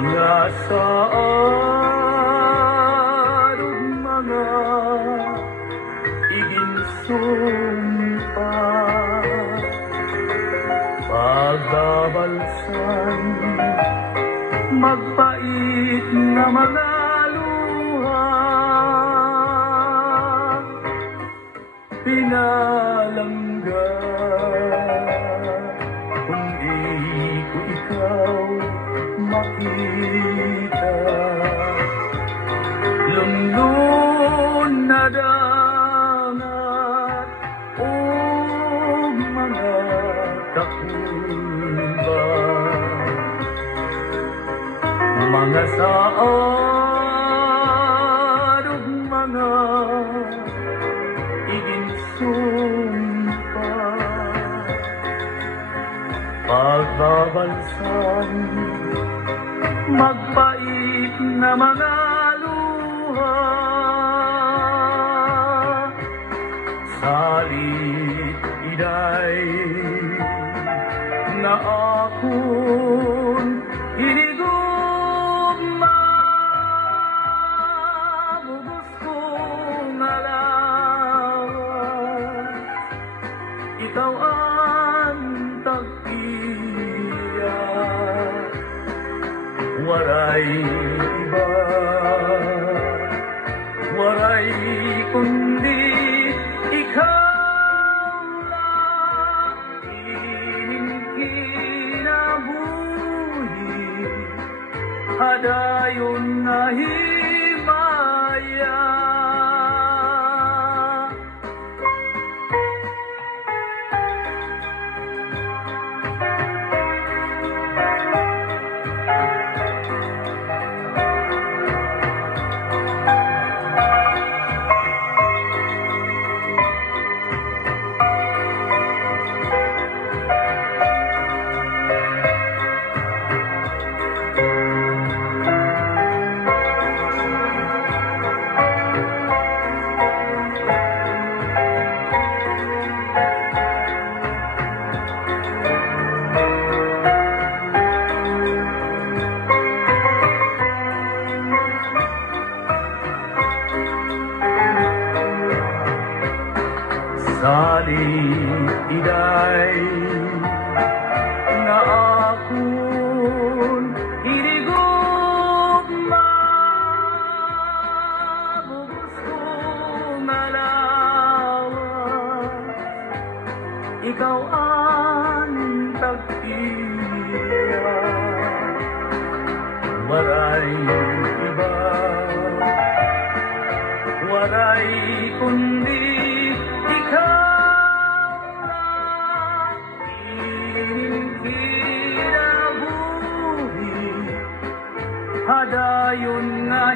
Mga saarog mga iginsumpa, pagdabalsan magpait na mga luha, pinalangga kung di ko ikaw makita. Lunlun na dagat o mga kakulba, mga saarog mga iginsumpa, pagbabalsan magpait na mga luha, salit iday na akong hinigugma, bugos kong alawas, ikaw ang tagpiya, waray iba, waray kundi ikaw lang, kinabuhi, hadayon na himaya. Salit iday na akong hinigugma, bugos kong alawas, ikaw ang tagpiya, waray iba, waray kundi ikaw lang, kinabuhi, hadayon na